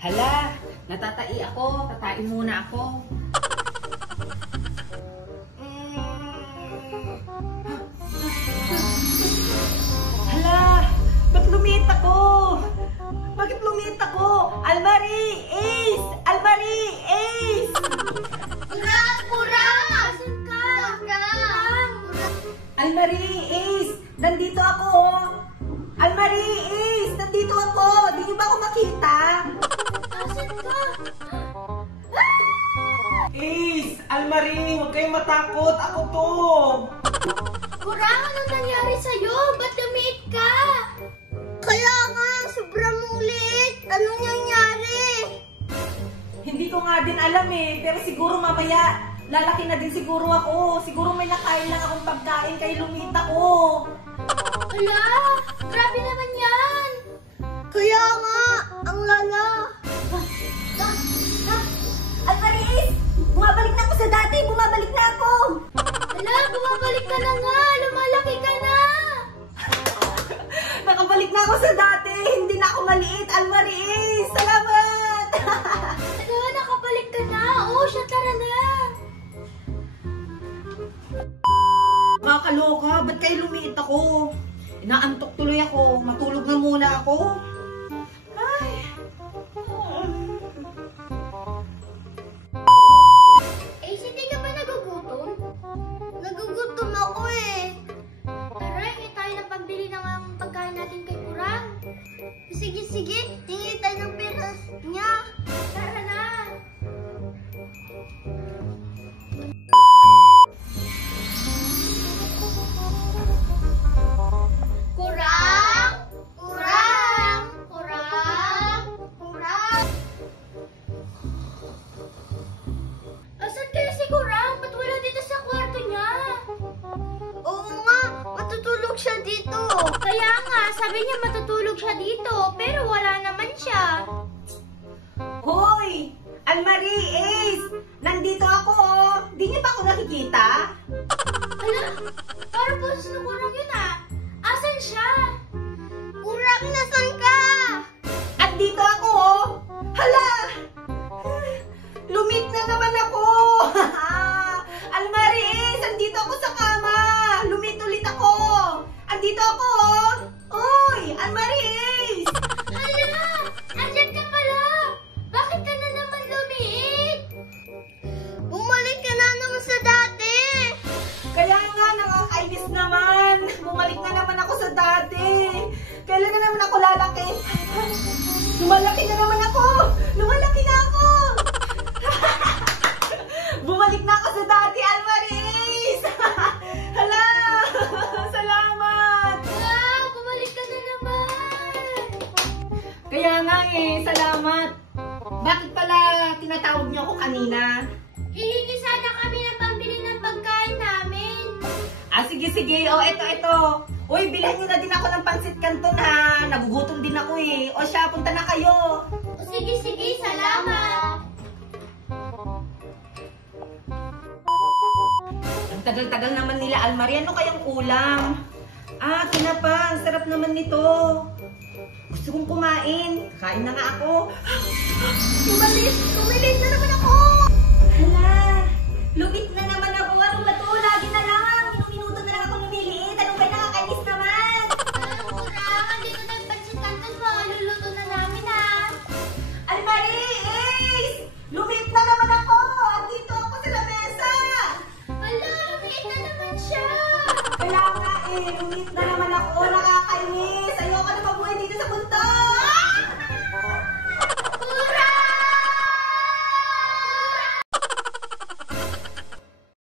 Hala, natatai ako. Tatain muna ako. Hala, ba't lumit ako? Bakit lumit ako? Almari! Ace! Almari! Ace! Kurang! Kurang! Asan ka? Kurang! Almari! Ace! Nandito ako! Almari! Ace! Nandito ako! Di niyo ba ako makita? Asan ka? Ace! Almari! Huwag kayong matakot! Ako to! Kurang! Anong nangyari sa'yo? Ba't lumit ka? Kaya nga! Sobrang ulit! Anong nangyari? Hindi ko nga din alam eh. Pero siguro mamaya lalaki na din siguro ako. Siguro may nakain lang akong pagkain kaya lumita ko. Ala! Grabe naman yan! Kaya nga! Ang lala! Almari Ace! Bumabalik na ako sa dati! Bumabalik na ako! Ala! Bumabalik ka na nga! Lumalaki ka na! Nakabalik na ako sa dati! Hindi na ako maliit! Almari Ace! Salamat! Ala! Nakabalik ka na! Oo, siya tara na! Kakaloka! Ba't kayo lumiit ako? Inaantok tuloy ako. Matulog na muna ako. Ay! Eh, hindi ka ba nagugutom? Nagugutom ako eh. Tara, hingi tayo ng pambili ng pagkain natin kay Kurang. Sige, sige. Hingi tayo ng pera niya. Tara na. Kurang! Kurang! Kurang! Kurang! Asan kaya si Kurang? Ba't wala dito sa kwarto niya? Oo nga, matutulog siya dito. Kaya nga, sabi niya matutulog siya dito, pero wala naman siya. Hoy! Almari Ace! Nandito ako oh! Di niyo ba ako nakikita? Ala, parang boses ng Kurang yun ah. Asan siya? Kurang, nasan ka? Andito ako oh! Hala! Lumit na naman ako! Almari Ace! Andito ako sa kama! Lumit ulit ako! Andito ako oh! Hoy! Almari Ace! Hala, andyan ka pala. Bakit ka na naman lumiit? Bumalik ka na naman sa dati. Kaya nga, nakakainis naman. Bumalik na naman ako sa dati. Kailan na naman ako lalaki? Lumalaki na naman ako. Lumalaki na ako. Bumalik na ako sa dati, Almaris. Hala, salamat. Wow, bumalik ka na naman. Kaya nga eh, salamat. Bakit pala tinatawag niyo ako kanina? Hihingi sana kami ng pambili ng pagkain namin. Ah, sige, sige. O, eto. Uy, bilhan nyo na din ako ng pansit canton ha. Nagugutom din ako eh. O siya, punta na kayo. O, sige, sige, salamat. Ang tagal-tagal naman nila, Almari. Ano kayang ulam? Ah, kinapa. Ang sarap naman nito. Gusto kong kumain. Kain na nga ako. Lumilit na naman ako. Hala, lumit na naman ako. Anong ba to? Lagi na lang. Minuto na lang ako lumiliit. Anong ba nakakainis naman? Kurang, andito na yung pansit canton mo. Luluto na namin ah. Almari, Ace! Lumit na naman ako. Andito ako sa lamesa. Hala, lumiit na naman siya. Kaya nga eh, lumit na